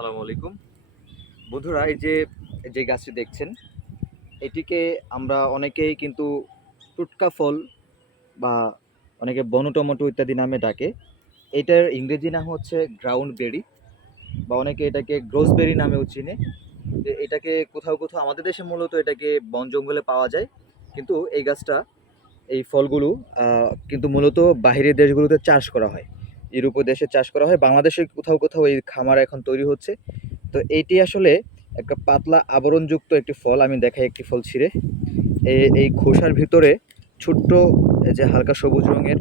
আসসালামু আলাইকুম। বন্ধুরা, এই যে যে গাছটি দেখছেন, এটিকে আমরা অনেকেই কিন্তু টুটকা ফল বা অনেকে বন টমেটো ইত্যাদি নামে ডাকে। এটার ইংরেজি নাম হচ্ছে গ্রাউন্ড বেরি বা অনেকে এটাকে গ্রোসবেরি নামেও চিনে। এটাকে কোথাও কোথাও, আমাদের দেশে মূলত এটাকে বন জঙ্গলে পাওয়া যায়। কিন্তু এই গাছটা, এই ফলগুলো কিন্তু মূলত বাইরের দেশগুলোতে চাষ করা হয়। ইউরোপীয় দেশে চাষ করা হয়। বাংলাদেশে কোথাও কোথাও এই খামার এখন তৈরি হচ্ছে। তো এইটি আসলে একটা পাতলা আবরণযুক্ত একটি ফল। আমি দেখাই একটি ফল ছিঁড়ে। এই এই খোসার ভিতরে ছোট্ট যে হালকা সবুজ রঙের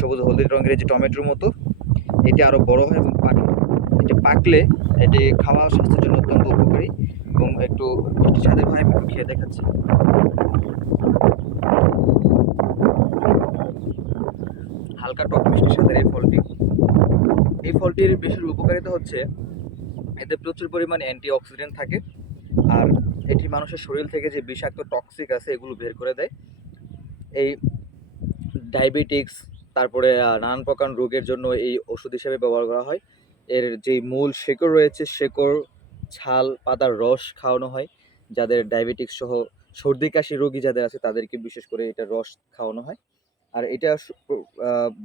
সবুজ হলুদ রঙের যে টমেটোর মতো, এটি আরও বড় হয় এবং পাকে, এটি পাকলে এটি খাওয়া স্বাস্থ্যের জন্য অত্যন্ত উপকারী এবং একটু মিষ্টি স্বাদের খেয়ে দেখাচ্ছি। হালকা টক মিষ্টি স্বাদের এই ফলটি। এই ফলটির বিশেষ উপকারিতা হচ্ছে, এতে প্রচুর পরিমাণে অ্যান্টি অক্সিডেন্ট থাকে, আর এটি মানুষের শরীর থেকে যে বিষাক্ত টক্সিক আছে, এগুলো বের করে দেয়। এই ডায়াবেটিক্স তারপরে নানান প্রকার রোগের জন্য এই ওষুধ হিসেবে ব্যবহার করা হয়। এর যে মূল শেকড় রয়েছে, শেকড়, ছাল, পাতার রস খাওয়ানো হয়, যাদের ডায়াবেটিক্স সহ সর্দি কাশি রোগী যাদের আছে, তাদেরকে বিশেষ করে এটা রস খাওয়ানো হয়। আর এটা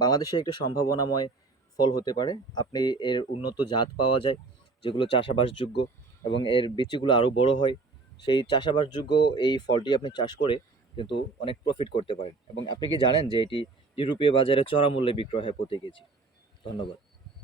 বাংলাদেশে একটা সম্ভাবনাময় ফল হতে পারে। আপনি এর উন্নত জাত পাওয়া যায়, যেগুলো চাষাবাসযোগ্য এবং এর বিচিগুলো আরও বড় হয়, সেই চাষাবাসযোগ্য এই ফলটি আপনি চাষ করে কিন্তু অনেক প্রফিট করতে পারেন। এবং আপনি কি জানেন যে এটি ইউরোপীয় বাজারে চড়া মূল্যে বিক্রয় হয় প্রতি কেজি? ধন্যবাদ।